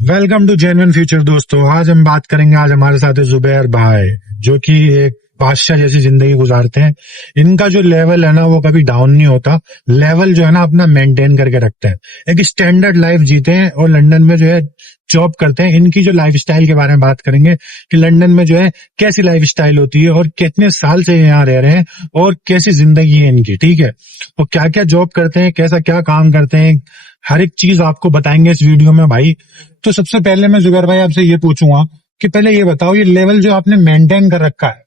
Welcome to genuine future दोस्तों। आज हम बात करेंगे, आज हमारे साथ है जुबैर भाई, जो कि एक बादशाह जैसी जिंदगी गुजारते हैं। इनका जो लेवल है ना, वो कभी डाउन नहीं होता। लेवल जो है ना, अपना मेंटेन करके रखते हैं। एक स्टैंडर्ड लाइफ जीते हैं और लंदन में जो है जॉब करते हैं। इनकी जो लाइफ स्टाइल के बारे में बात करेंगे कि लंदन में जो है कैसी लाइफ स्टाइल होती है और कितने साल से यहाँ रह रहे हैं और कैसी जिंदगी है इनकी, ठीक है। और क्या क्या जॉब करते हैं, कैसा क्या काम करते हैं, हर एक चीज आपको बताएंगे इस वीडियो में भाई। तो सबसे पहले मैं जुबैर भाई आपसे ये पूछूंगा कि पहले ये बताओ, ये लेवल जो आपने मेंटेन कर रखा है,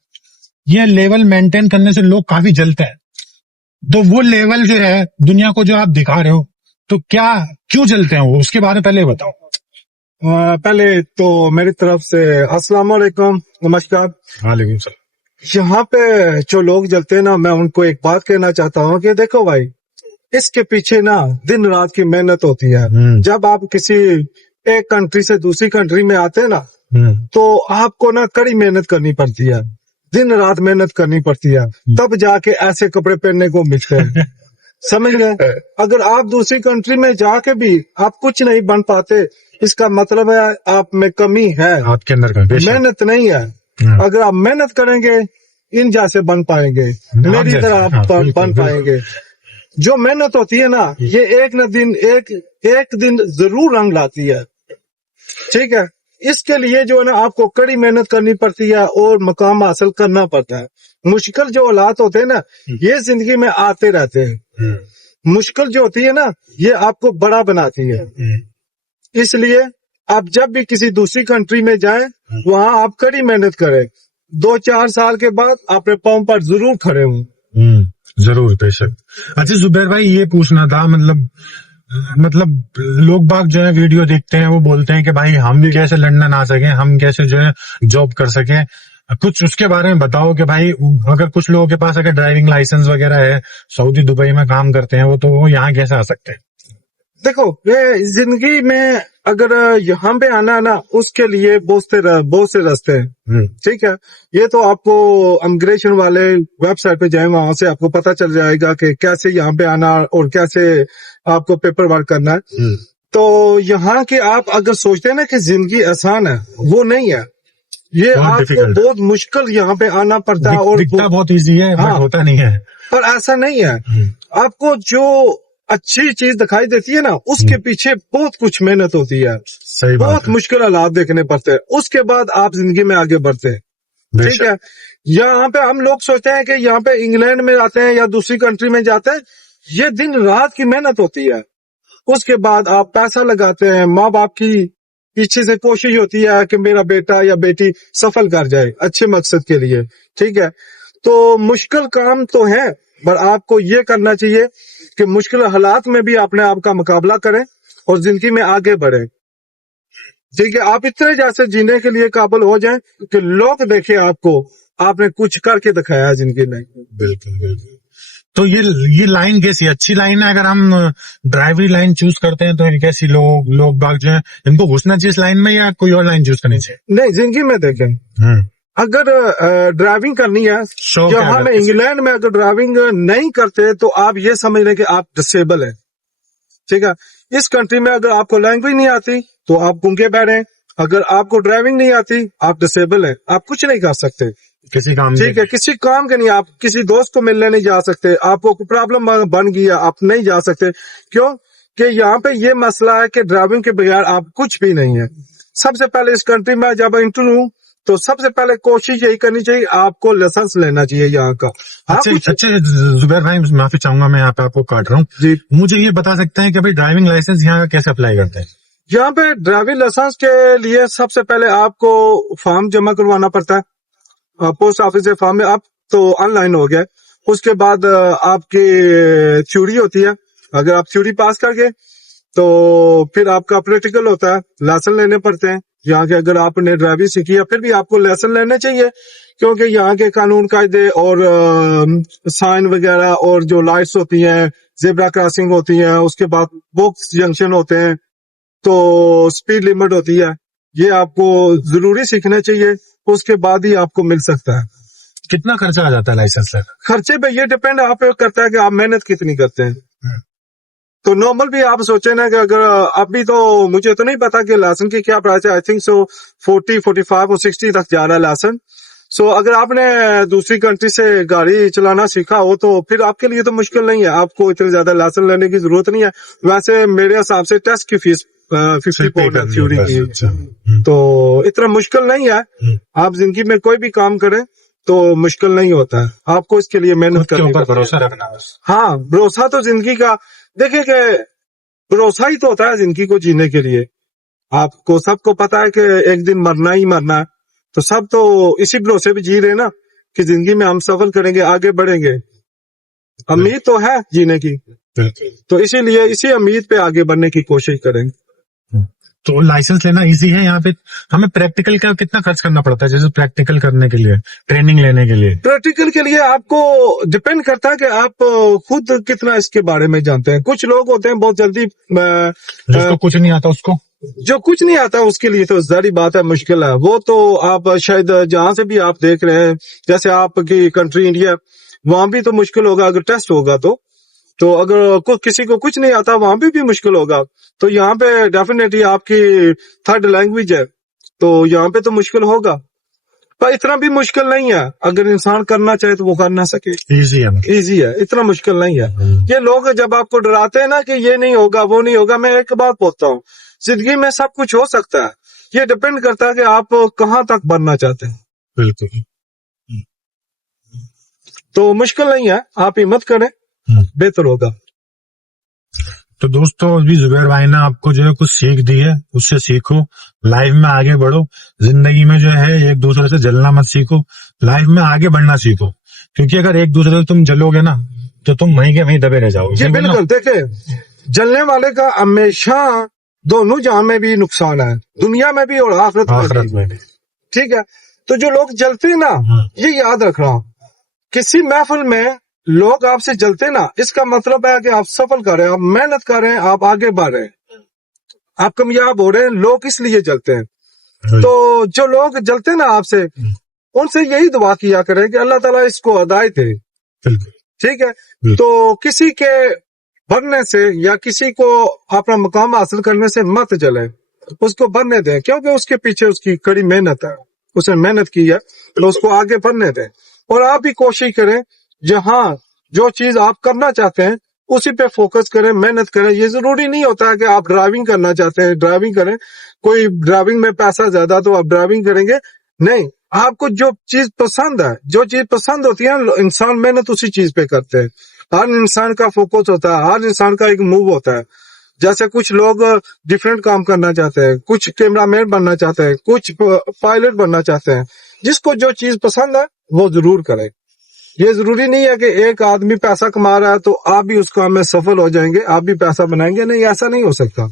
ये लेवल मेंटेन करने से लोग काफी जलते हैं। तो वो लेवल जो है दुनिया को जो आप दिखा रहे हो, तो क्या क्यों जलते हैं वो, उसके बारे में पहले बताओ। पहले तो मेरी तरफ से अस्सलाम वालेकुम, नमस्कार। वालेकुम सलाम। यहाँ पे जो लोग जलते हैं ना, मैं उनको एक बात कहना चाहता हूँ कि देखो भाई, इसके पीछे ना दिन रात की मेहनत होती है। जब आप किसी एक कंट्री से दूसरी कंट्री में आते हैं ना, तो आपको ना कड़ी मेहनत करनी पड़ती है, दिन रात मेहनत करनी पड़ती है, तब जाके ऐसे कपड़े पहनने को मिलते हैं। समझ गए? अगर आप दूसरी कंट्री में जाके भी आप कुछ नहीं बन पाते, इसका मतलब है आप में कमी है, आपके अंदर का मेहनत नहीं है। अगर आप मेहनत करेंगे, इन जैसे बन पाएंगे, मेरी तरह आप बन पाएंगे। जो मेहनत होती है ना, ये एक दिन जरूर रंग लाती है, ठीक है। इसके लिए जो है ना, आपको कड़ी मेहनत करनी पड़ती है और मकाम हासिल करना पड़ता है। मुश्किल जो हालात होते हैं ना, ये जिंदगी में आते रहते हैं। मुश्किल जो होती है ना, ये आपको बड़ा बनाती है। इसलिए आप जब भी किसी दूसरी कंट्री में जाएं, वहां आप कड़ी मेहनत करें। 2-4 साल के बाद अपने पांव पर जरूर खड़े हों। जरूर, बेशक। अच्छा जुबैर भाई, ये पूछना था, मतलब लोग बाग जो है वीडियो देखते हैं, वो बोलते हैं कि भाई हम भी कैसे लंदन आ सके, हम कैसे जो है जॉब कर सके। कुछ उसके बारे में बताओ कि भाई अगर कुछ लोगों के पास अगर ड्राइविंग लाइसेंस वगैरह है, सऊदी दुबई में काम करते हैं वो, तो वो यहाँ कैसे आ सकते हैं? देखो, ये जिंदगी में अगर यहाँ पे आना है ना, उसके लिए बहुत से रास्ते हैं, ठीक है। ये तो आपको इमिग्रेशन वाले वेबसाइट पे जाए, वहां से आपको पता चल जाएगा कि कैसे यहाँ पे आना और कैसे आपको पेपर वर्क करना है। तो यहाँ के आप अगर सोचते हैं ना कि जिंदगी आसान है, वो नहीं है। ये आपको बहुत मुश्किल यहाँ पे आना पड़ता है और बहुत इजी है, हाँ, होता नहीं है। पर ऐसा नहीं है। आपको जो अच्छी चीज दिखाई देती है ना, उसके पीछे बहुत कुछ मेहनत होती है, सही बात बहुत मुश्किल हालात देखने पड़ते हैं, उसके बाद आप जिंदगी में आगे बढ़ते हैं, ठीक है। यहाँ पे हम लोग सोचते हैं कि यहाँ पे इंग्लैंड में आते हैं या दूसरी कंट्री में जाते हैं, ये दिन रात की मेहनत होती है। उसके बाद आप पैसा लगाते हैं, माँ बाप की पीछे से कोशिश होती है कि मेरा बेटा या बेटी सफल कर जाए अच्छे मकसद के लिए, ठीक है। तो मुश्किल काम तो है, पर आपको ये करना चाहिए कि मुश्किल हालात में भी अपने आप का मुकाबला करें और जिंदगी में आगे बढ़े, ठीक है। आप इतने जैसे जीने के लिए काबिल हो जाएं कि लोग देखें आपको, आपने कुछ करके दिखाया है जिंदगी में। बिल्कुल बिल्कुल। तो ये लाइन कैसी अच्छी लाइन है? अगर हम ड्राइवरी लाइन चूज करते हैं तो कैसी लोग बाग जो है, इनको घुसना चाहिए इस लाइन में या कोई और लाइन चूज करनी चाहिए? नहीं, जिंदगी में देखें, अगर ड्राइविंग करनी है, यहाँ में इंग्लैंड में अगर ड्राइविंग नहीं करते तो आप ये समझ लें कि आप डिसेबल हैं, ठीक है। इस कंट्री में अगर आपको लैंग्वेज नहीं आती तो आप गूंगे बैठे। अगर आपको ड्राइविंग नहीं आती, आप डिसेबल हैं, आप कुछ नहीं कर सकते किसी काम, ठीक है, किसी काम के नहीं। आप किसी दोस्त को मिलने नहीं जा सकते, आपको प्रॉब्लम बन गया, आप नहीं जा सकते। क्यों? कि यहाँ पे ये मसला है कि ड्राइविंग के बगैर आप कुछ भी नहीं है। सबसे पहले इस कंट्री में जब इंटरव्यू, तो सबसे पहले कोशिश यही करनी चाहिए, आपको लाइसेंस लेना चाहिए यहाँ का। अच्छा जुबैर भाई, माफी चाहूंगा मैं यहाँ पे आपको काट रहा हूँ जी। मुझे ये बता सकते हैं कि भाई ड्राइविंग लाइसेंस यहाँ कैसे अप्लाई करते हैं? यहाँ पे ड्राइविंग लाइसेंस के लिए सबसे पहले आपको फॉर्म जमा करवाना पड़ता है, पोस्ट ऑफिस से फॉर्म में। अब तो ऑनलाइन हो गया। उसके बाद आपकी थ्योरी होती है, अगर आप थ्योरी पास कर गए तो फिर आपका प्रैक्टिकल होता है, लाइसेंस लेने पड़ते हैं यहाँ के। अगर आपने ड्राइविंग सीखी है, फिर भी आपको लाइसेंस लेने चाहिए, क्योंकि यहाँ के कानून कायदे और साइन वगैरह और जो लाइट्स होती हैं, जेब्रा क्रॉसिंग होती है, उसके बाद बॉक्स जंक्शन होते हैं, तो स्पीड लिमिट होती है, ये आपको जरूरी सीखना चाहिए। उसके बाद ही आपको मिल सकता है। कितना खर्चा आ जाता है लाइसेंस लेना? खर्चे पे ये डिपेंड आप पे करता है कि आप मेहनत कितनी करते हैं। तो नॉर्मल भी आप सोचे ना कि अगर अभी तो मुझे तो नहीं पता कि लाइसेंस की क्या प्राइस है, आई थिंक सो 40, 45 और 60 तक जा रहा है लाइसेंस। सो अगर आपने दूसरी कंट्री से गाड़ी चलाना सीखा हो तो फिर आपके लिए तो मुश्किल नहीं है, आपको इतनी ज्यादा लाइसेंस लेने की जरूरत नहीं है। वैसे मेरे हिसाब से टेस्ट की फीस 50 पाउंड है थ्योरी की, तो इतना मुश्किल नहीं है। आप जिंदगी में कोई भी काम करें तो मुश्किल नहीं होता है, आपको इसके लिए मेहनत करनी ऊपर पड़ती है। भरोसा रखना बस। हाँ, भरोसा तो जिंदगी का, देखिए कि भरोसा ही तो होता है जिंदगी को जीने के लिए। आपको सबको पता है कि एक दिन मरना ही मरना है, तो सब तो इसी भरोसे पे जी रहे ना कि जिंदगी में हम सफर करेंगे, आगे बढ़ेंगे। उम्मीद तो है जीने की, तो इसीलिए इसी उम्मीद पे आगे बढ़ने की कोशिश करेंगे। तो लाइसेंस लेना इजी है यहाँ पे? हमें प्रैक्टिकल का कितना खर्च करना पड़ता है, जैसे प्रैक्टिकल करने के लिए, ट्रेनिंग लेने के लिए? प्रैक्टिकल के लिए आपको डिपेंड करता है कि आप खुद कितना इसके बारे में जानते हैं। कुछ लोग होते हैं बहुत जल्दी जिसको कुछ नहीं आता उसको, जो कुछ नहीं आता उसके लिए तो जारी बात है, मुश्किल है वो। तो आप शायद जहां से भी आप देख रहे हैं, जैसे आपकी कंट्री इंडिया, वहां भी तो मुश्किल होगा अगर टेस्ट होगा तो अगर किसी को कुछ नहीं आता वहां भी मुश्किल होगा। तो यहाँ पे डेफिनेटली आपकी थर्ड लैंग्वेज है, तो यहाँ पे तो मुश्किल होगा, पर इतना भी मुश्किल नहीं है। अगर इंसान करना चाहे तो वो कर ना सके, इजी है, इतना मुश्किल नहीं है। ये लोग जब आपको डराते हैं ना कि ये नहीं होगा वो नहीं होगा, मैं एक बात बोलता हूँ, जिंदगी में सब कुछ हो सकता है। ये डिपेंड करता है कि आप कहाँ तक बढ़ना चाहते हैं। बिल्कुल। तो मुश्किल नहीं है, आप हिम्मत करें, बेहतर होगा। तो दोस्तों, अभी जुबैर भाई ने आपको जो है कुछ सीख दी है, उससे सीखो, लाइफ में आगे बढ़ो। जिंदगी में जो है एक दूसरे से जलना मत सीखो, लाइफ में आगे बढ़ना सीखो, क्योंकि अगर एक दूसरे से तुम जलोगे ना तो तुम वहीं के वहीं दबे रह जाओगे। जी बिल्कुल, देखिए जलने वाले का हमेशा दोनों जहां में भी नुकसान है, दुनिया में भी और आखिरत में भी। ठीक है, तो जो लोग जलते हैं ना, ये याद रखना, किसी महफिल में लोग आपसे जलते ना, इसका मतलब है कि आप सफल कर रहे हैं, आप मेहनत कर रहे हैं, आप आगे बढ़ रहे हैं, आप कामयाब हो रहे हैं, लोग इसलिए जलते हैं। तो जो लोग जलते हैं ना आपसे, उनसे यही दुआ किया करें कि अल्लाह ताला इसको हिदायत दे। ठीक है, तो किसी के बढ़ने से या किसी को अपना मुकाम हासिल करने से मत जले, उसको बढ़ने दें, क्योंकि उसके पीछे उसकी कड़ी मेहनत है, उसने मेहनत की है, तो उसको आगे बढ़ने दें। और आप भी कोशिश करें, जहां जो चीज आप करना चाहते हैं उसी पे फोकस करें, मेहनत करें। ये जरूरी नहीं होता है कि आप ड्राइविंग करना चाहते हैं ड्राइविंग करें, कोई ड्राइविंग में पैसा ज्यादा तो आप ड्राइविंग करेंगे, नहीं। आपको जो चीज पसंद है, जो चीज पसंद होती है, इंसान मेहनत उसी चीज पे करते हैं। हर इंसान का फोकस होता है, हर इंसान का एक मूव होता है। जैसे कुछ लोग डिफरेंट काम करना चाहते हैं, कुछ कैमरामैन बनना चाहते हैं, कुछ पायलट बनना चाहते हैं। जिसको जो चीज पसंद है वो जरूर करे। ये जरूरी नहीं है कि एक आदमी पैसा कमा रहा है तो आप भी उस काम में सफल हो जाएंगे, आप भी पैसा बनाएंगे, नहीं, ऐसा नहीं हो सकता।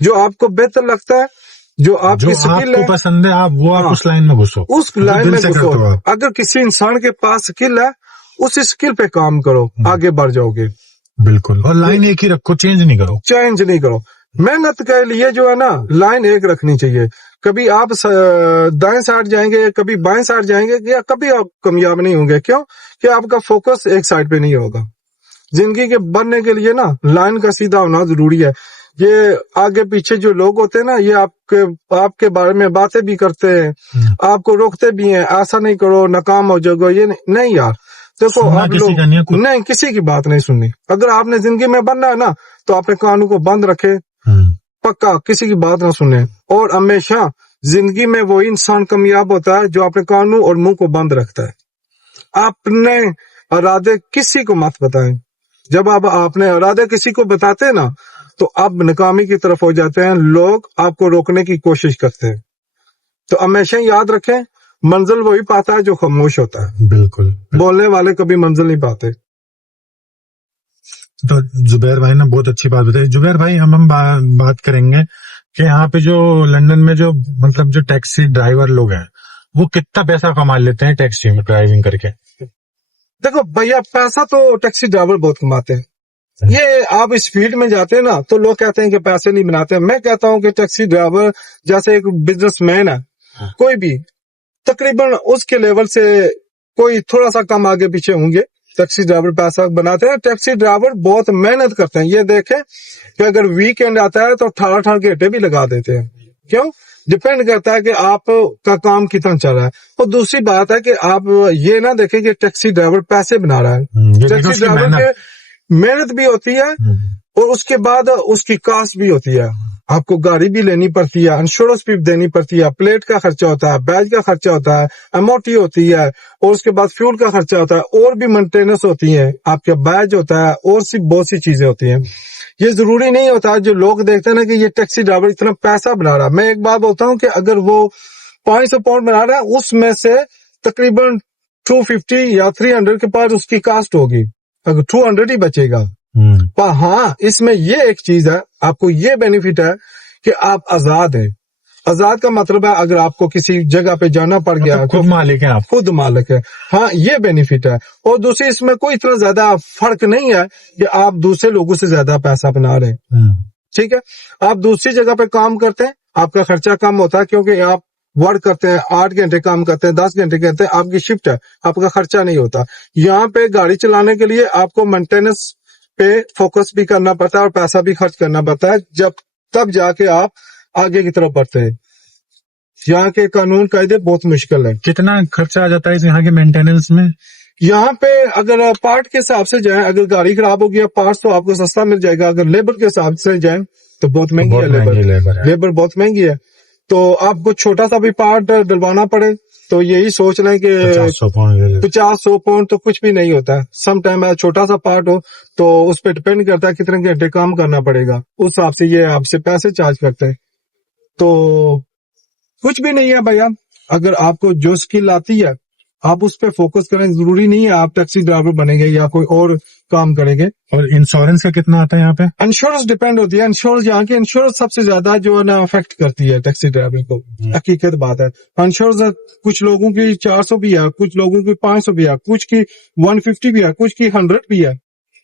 जो आपको बेहतर लगता है, जो आपकी स्किल है, पसंद है, आप वो आप उस लाइन में घुसो, उस लाइन में घुसो। अगर किसी इंसान के पास स्किल है, उस स्किल पे काम करो, आगे बढ़ जाओगे। बिल्कुल, और लाइन एक ही रखो, चेंज नहीं करो। मेहनत के लिए जो है ना, लाइन एक रखनी चाहिए। कभी आप दाएं साइड जाएंगे, कभी बाएं साइड जाएंगे, या कभी आप कामयाब नहीं होंगे। क्यों? कि आपका फोकस एक साइड पे नहीं होगा। जिंदगी के बनने के लिए ना लाइन का सीधा होना जरूरी है। ये आगे पीछे जो लोग होते हैं ना, ये आपके बारे में बातें भी करते हैं, आपको रोकते भी हैं, ऐसा नहीं करो, नाकाम हो जाओगे, ये नहीं यार। देखो, आप लोग नहीं, किसी की बात नहीं सुननी। अगर आपने जिंदगी में बनना है ना, तो अपने कानों को बंद रखे, पक्का किसी की बात ना सुने। और हमेशा जिंदगी में वही इंसान कामयाब होता है जो अपने कानों और मुंह को बंद रखता है। अपने इरादे किसी को मत बताएं। जब आप अपने इरादे किसी को बताते हैं ना, तो आप नाकामी की तरफ हो जाते हैं, लोग आपको रोकने की कोशिश करते हैं। तो हमेशा याद रखें, मंजिल वही पाता है जो खामोश होता है। बिल्कुल, बोलने वाले कभी मंजिल नहीं पाते। तो जुबैर भाई ने बहुत अच्छी बात बताई। जुबैर भाई, हम बात करेंगे कि यहाँ पे जो लंदन में जो मतलब जो टैक्सी ड्राइवर लोग हैं, वो कितना पैसा कमा लेते हैं टैक्सी में ड्राइविंग करके? देखो भैया, पैसा तो टैक्सी ड्राइवर बहुत कमाते हैं। ये आप इस फील्ड में जाते हैं ना, तो लोग कहते हैं कि पैसे नहीं बनाते। मैं कहता हूँ कि टैक्सी ड्राइवर जैसे एक बिजनेसमैन है, कोई भी तकरीबन उसके लेवल से कोई थोड़ा सा कम आगे पीछे होंगे, टैक्सी ड्राइवर पैसा बनाते हैं। टैक्सी ड्राइवर बहुत मेहनत करते हैं। ये देखें कि अगर वीकेंड आता है तो 18 घंटे भी लगा देते हैं। क्यों? डिपेंड करता है कि आप का काम कितना चल रहा है। और दूसरी बात है कि आप ये ना देखें कि टैक्सी ड्राइवर पैसे बना रहा है। टैक्सी ड्राइवर की मेहनत भी होती है और उसके बाद उसकी कास्ट भी होती है। आपको गाड़ी भी लेनी पड़ती है, इंश्योरेंस भी देनी पड़ती है, प्लेट का खर्चा होता है, बैज का खर्चा होता है, एमओटी होती है, और उसके बाद फ्यूल का खर्चा होता है, और भी मेंटेनेंस होती है, आपका बैज होता है, और सी बहुत सी चीजें होती हैं। ये जरूरी नहीं होता जो लोग देखते हैं ना कि ये टैक्सी ड्राइवर इतना पैसा बना रहा है। मैं एक बात बोलता हूँ कि अगर वो 500 पाउंड बना रहा है, उसमें से तकरीबन 250 या 300 के पास उसकी कास्ट होगी, अगर 200 ही बचेगा। पर हाँ, इसमें ये एक चीज है, आपको ये बेनिफिट है कि आप आजाद हैं। आजाद का मतलब है अगर आपको किसी जगह पे जाना पड़ गया, खुद मालिक है आप, खुद मालिक है। हाँ, ये बेनिफिट है। और दूसरी, इसमें कोई इतना ज्यादा फर्क नहीं है कि आप दूसरे लोगों से ज्यादा पैसा बना रहे हैं। ठीक है, आप दूसरी जगह पे काम करते हैं, आपका खर्चा कम होता है, क्योंकि आप वर्क करते हैं, 8 घंटे काम करते हैं, 10 घंटे करते हैं, आपकी शिफ्ट है, आपका खर्चा नहीं होता। यहाँ पे गाड़ी चलाने के लिए आपको मेंटेनेंस पे फोकस भी करना पड़ता है और पैसा भी खर्च करना पड़ता है, तब जाके आप आगे की तरफ बढ़ते हैं। यहाँ के कानून कायदे बहुत मुश्किल है। कितना खर्चा आ जाता है यहाँ के मेंटेनेंस में? यहाँ पे अगर पार्ट के हिसाब से जाएं, अगर गाड़ी खराब हो गया पार्ट तो आपको सस्ता मिल जाएगा। अगर लेबर के हिसाब से जाएं तो बहुत महंगी है लेबर बहुत महंगी है। तो आपको छोटा सा भी पार्ट डलवाना पड़े तो यही सोच लें कि 50-100 पाउंड तो कुछ भी नहीं होता है। सम टाइम छोटा सा पार्ट हो तो उस पर डिपेंड करता है कितने घंटे काम करना पड़ेगा, उस हिसाब से ये आपसे पैसे चार्ज करते हैं। तो कुछ भी नहीं है भैया, अगर आपको जो स्किल आती है आप उस पर फोकस करें। जरूरी नहीं है आप टैक्सी ड्राइवर बनेंगे या कोई और काम करेंगे। और इंश्योरेंस का कितना आता है यहाँ पे? इंश्योरेंस डिपेंड होती है। इंश्योरेंस यहाँ की इंश्योरेंस सबसे ज्यादा जो है ना अफेक्ट करती है टैक्सी ड्राइवर को, हकीकत बात है। इंश्योरेंस कुछ लोगों की 400 भी है, कुछ लोगों की 500 भी है, कुछ की 150 भी है, कुछ की 100 भी है।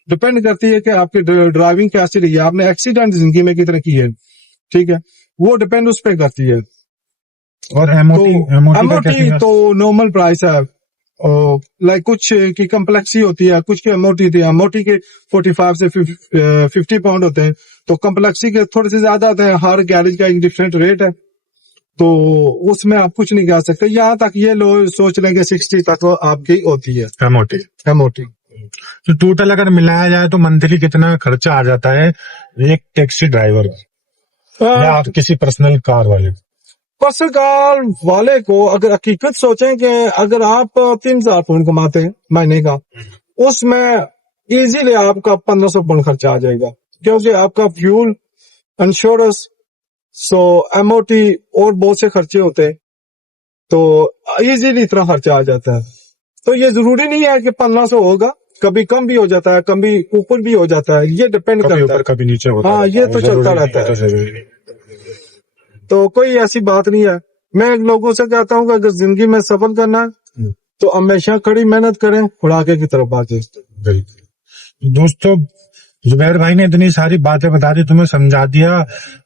डिपेंड करती है कि आपकी ड्राइविंग कैसी रही है, आपने एक्सीडेंट जिंदगी में कितने की है। ठीक है, वो डिपेंड उस पर करती है। और एमओटी तो नॉर्मल प्राइस है। लाइक कुछ की कम्प्लेक्सी होती है, कुछ की एमओटी होती है। एमओटी के 45 से 50 पाउंड होते हैं, तो कम्प्लेक्सी के थोड़े से ज्यादा होते हैं। हर गैरेज का एक डिफरेंट रेट है, तो उसमें आप कुछ नहीं कह सकते। यहाँ तक ये लोग सोच लें कि 60 तक आपकी होती है एमओटी। तो टोटल अगर मिलाया जाए तो मंथली कितना खर्चा आ जाता है एक टैक्सी ड्राइवर या आप किसी पर्सनल कार वाले को अगर हकीकत सोचें कि अगर आप 3000 पाउंड कमाते हैं महीने का, उसमें इजीली आपका 1500 पाउंड खर्चा आ जाएगा, क्योंकि आपका फ्यूल, इंश्योरेंस, एमओटी और बहुत से खर्चे होते हैं, तो इजीली इतना खर्चा आ जाता है। तो ये जरूरी नहीं है कि 1500 होगा, कभी कम भी हो जाता है, कभी ऊपर भी हो जाता है, ये डिपेंड करता है, कभी नीचे होता है। हाँ, ये तो चलता रहता है। तो कोई ऐसी बात नहीं है। मैं लोगों से कहता हूँ कि अगर जिंदगी में सफर करना है तो हमेशा कड़ी मेहनत करें और आगे की तरफ बढ़ें। दोस्तों, जुबैर भाई ने इतनी सारी बातें बता दी, तुम्हें समझा दिया।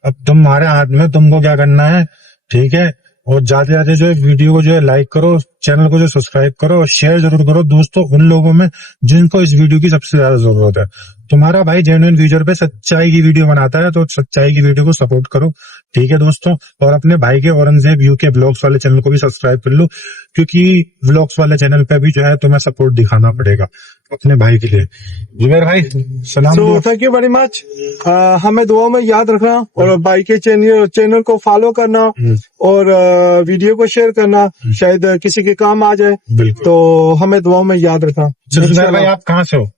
अब तुम्हारे हाथ में, तुमको क्या करना है, ठीक है। और जाते जाते जो है वीडियो को जो है लाइक करो, चैनल को जो सब्सक्राइब करो और शेयर जरूर करो दोस्तों उन लोगों में जिनको इस वीडियो की सबसे ज्यादा जरूरत है। तुम्हारा भाई जेन्युइन फ्यूचर पे सच्चाई की वीडियो बनाता है, तो सच्चाई की वीडियो को सपोर्ट करो, ठीक है दोस्तों। और अपने भाई के औरंगजेब यूके ब्लॉग्स वाले चैनल को भी सब्सक्राइब कर लो, क्योंकि व्लॉग्स वाले चैनल पे भी जो है तुम्हें सपोर्ट दिखाना पड़ेगा अपने भाई के लिए। जुबैर भाई सलाम। Thank you very much. हमें दुआ में याद रखना और भाई के चैनल को फॉलो करना और वीडियो को शेयर करना, शायद किसी के काम आ जाए, तो हमें दुआ में याद रखना। जुबैर भाई आप कहाँ से हो?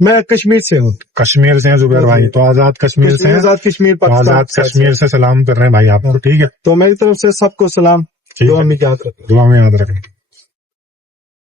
मैं कश्मीर से हूँ। कश्मीर से हैं जुबैर भाई, तो आजाद कश्मीर से हैं। आजाद कश्मीर पाकिस्तान, आजाद कश्मीर से सलाम कर रहे हैं भाई आपको, ठीक है। तो मेरी तरफ से सबको सलाम, दुआ में याद रखना। दुआ में याद रखना।